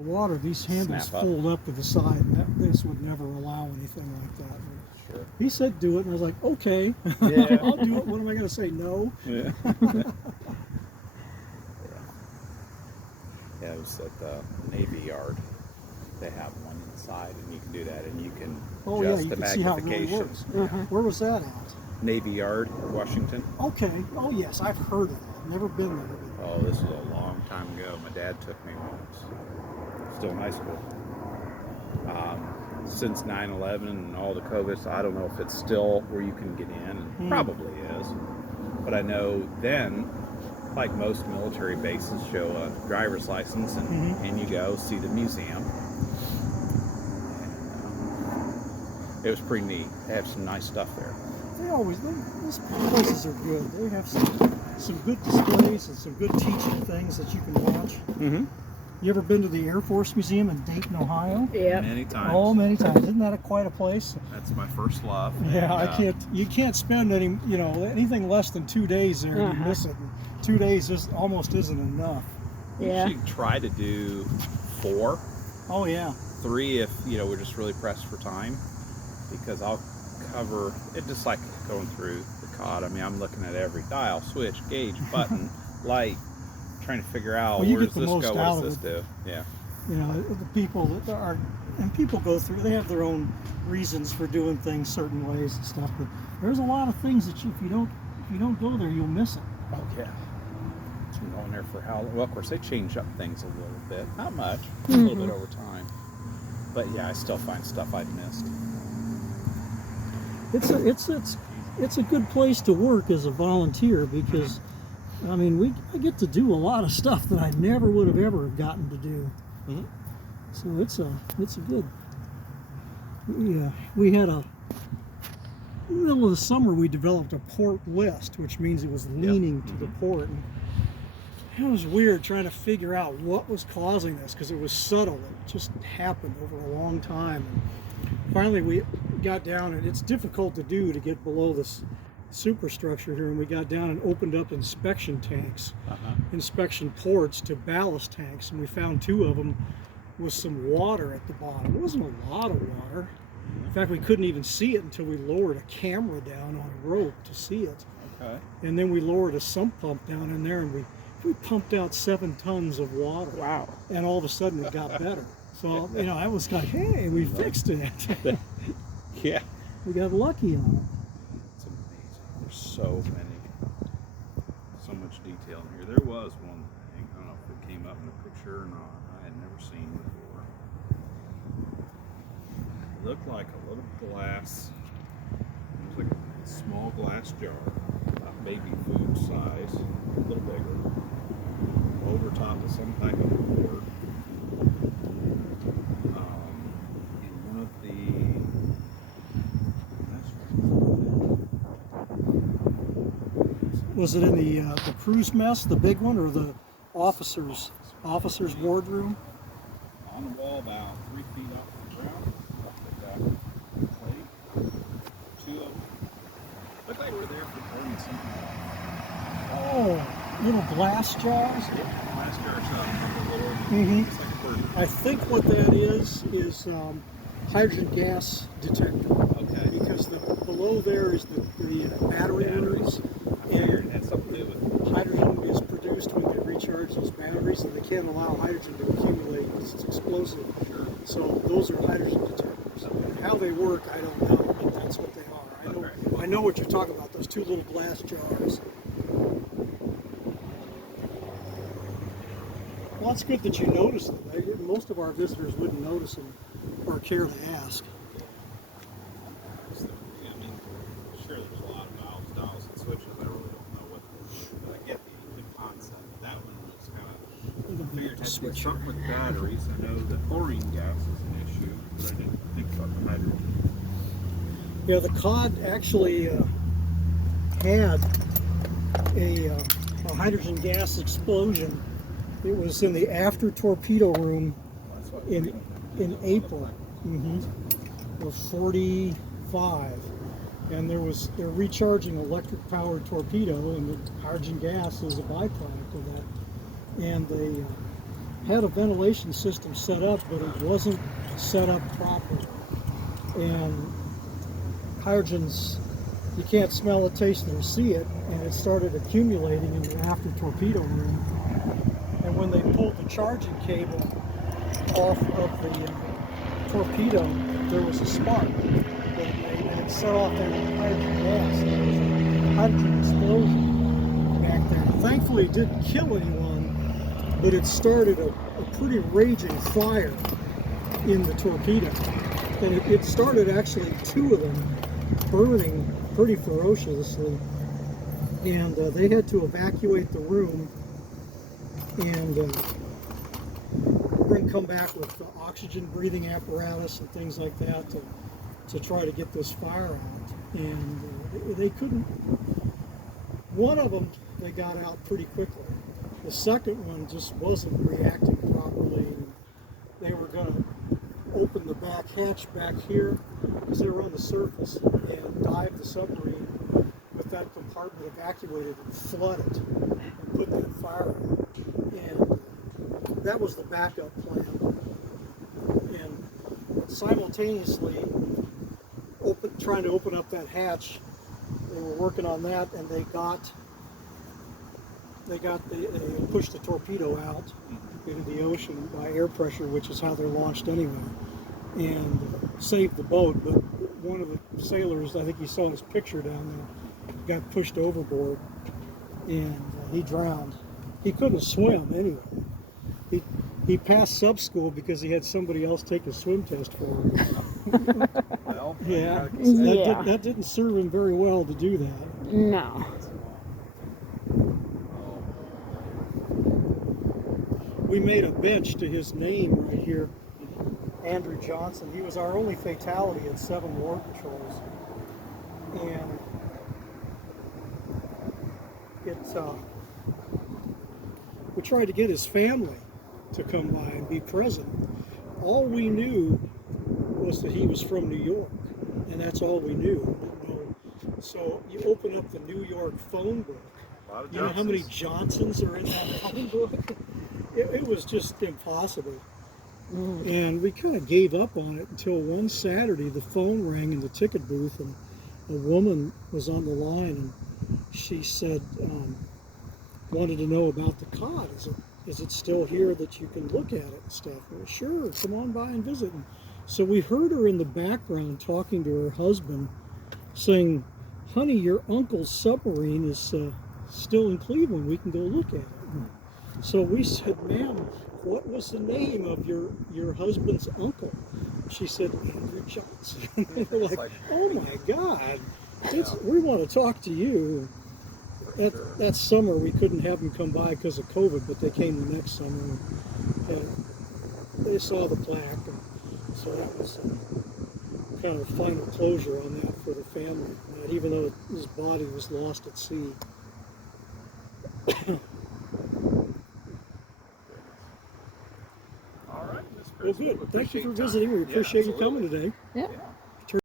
Water, these handles fold up to the side. This would never allow anything like that. Sure. He said do it, and I was like, okay, Yeah. I'll do it. What am I going to say, no? Yeah. Yeah, it was at the Navy Yard. They have one inside, and you can do that, and you can adjust you the can see how it really magnification. works. Where was that at? Navy Yard, Washington. Okay. Oh, yes, I've heard of that. Never been there. Oh, this was a long time ago. My dad took me once. Still in high school. Since 9/11 and all the COVID, so I don't know if it's still where you can get in. It probably is. But I know then, like most military bases, show a driver's license and you go see the museum. And, it was pretty neat. They have some nice stuff there. Those places are good. They have some good displays and some good teaching things that you can watch. You ever been to the Air Force Museum in Dayton, Ohio? Yeah. Many times. Oh, many times. Isn't that quite a place? That's my first love. Yeah, And, you can't spend anything less than 2 days there and you miss it. And 2 days almost isn't enough. Yeah. We should try to do 4. Oh yeah. 3 if we're just really pressed for time, because I'll cover it just like going through the COD. I mean, I'm looking at every dial, switch, gauge, button, light, trying to figure out Well, you where get does the this most go, out what does of this do? Yeah. The people that are, and people go through, they have their own reasons for doing things certain ways and stuff, but there's a lot of things that if you don't go there, you'll miss it. Oh yeah. Been going there for how long? Well, of course they change up things a little bit, not much, a little bit over time, but yeah, I still find stuff I've missed. It's a good place to work as a volunteer because I mean I get to do a lot of stuff that I never would have ever gotten to do. So it's a good. We had in the middle of the summer we developed a port west, which means it was leaning to the port. And it was weird trying to figure out what was causing this because it was subtle. It just happened over a long time. And finally we got down, and it's difficult to do to get below this superstructure here, and we got down and opened up inspection tanks, inspection ports to ballast tanks, and we found 2 of them with some water at the bottom. It wasn't a lot of water. In fact, we couldn't even see it until we lowered a camera down on a rope to see it. Okay. And then we lowered a sump pump down in there, and we pumped out 7 tons of water. Wow. And all of a sudden it got better. So, I was like, hey, we fixed it. Yeah. We got lucky on it. It's amazing. There's so much detail in here. There was one thing, I don't know if it came up in the picture or not, I had never seen before. It looked like a little glass, it was like a small glass jar, about baby food size, a little bigger, over top of some type of board. And one of the Was it in the crew's mess, the big one, or the officers' wardroom? on the wall about 3 feet off the ground, like that plate. 2 of them. Looked like they were there for burning something. Oh, little glass jars? Yeah, glass jars up, little, it's like a bird. I think what that is hydrogen gas detector. Okay. Because below there is the battery rooms. I figured it had something to do with Hydrogen is produced when they recharge those batteries, and they can't allow hydrogen to accumulate because it's explosive. Sure. So those are hydrogen detectors. How they work, I don't know, but that's what they are. I know what you're talking about, those 2 little glass jars. Well, it's good that you notice them. Most of our visitors wouldn't notice them or care to ask. I mean, sure, there's a lot of valves, dials, and switches. I really don't know what they do, but I get the concept. That one was kind of. I figured it had to be something with batteries. I know that chlorine gas is an issue, but I didn't think about the hydrogen. Yeah, the COD actually had a hydrogen gas explosion. It was in the after torpedo room in April of 45, and they're recharging electric powered torpedo, and the hydrogen gas is a byproduct of that. And had a ventilation system set up, but it wasn't set up properly. And hydrogens, you can't smell it, taste it, or see it, and it started accumulating in the after torpedo room. And when they pulled the charging cable off of the torpedo, there was a spark that it made, and it set off that hydrogen gas. And there was a hydrogen explosion back there. Thankfully, it didn't kill anyone, but it started a pretty raging fire in the torpedo. And it started actually 2 of them burning pretty ferociously. And they had to evacuate the room and come back with the oxygen breathing apparatus and things like that to try to get this fire out. And they couldn't. One of them they got out pretty quickly. The second one just wasn't reacting properly. And they were going to open the back hatch back here because they were on the surface and dive the submarine with that compartment evacuated and flood it and put that fire out. And that was the backup plan. And simultaneously trying to open up that hatch, they were working on that, and they pushed the torpedo out into the ocean by air pressure, which is how they're launched anyway, and saved the boat. But one of the sailors, I think you saw his picture down there, got pushed overboard, and he drowned. He couldn't swim anyway. He passed sub school because he had somebody else take a swim test for him. Well, Yeah, that didn't serve him very well to do that. No. We made a bench to his name right here, Andrew Johnson. He was our only fatality at 7 war patrols. And we tried to get his family to come by and be present. All we knew was that he was from New York, and that's all we knew. So you open up the New York phone book. You know how many Johnsons are in that phone book? It was just impossible. And we kind of gave up on it until one Saturday the phone rang in the ticket booth, and a woman was on the line, and she said, wanted to know about the COD. Is it still here that you can look at it and stuff? Well, sure, come on by and visit. And so we heard her in the background talking to her husband, saying, honey, your uncle's submarine is still in Cleveland. We can go look at it. So we said, ma'am, what was the name of your husband's uncle? She said, Andrew Johnson. We're like, oh my God, we want to talk to you. That summer we couldn't have them come by because of COVID, but they came the next summer, and they saw the plaque, and so that was kind of a final closure on that for the family, even though his body was lost at sea. all right, Well, good. Thank you for visiting. We appreciate you coming today. Yeah.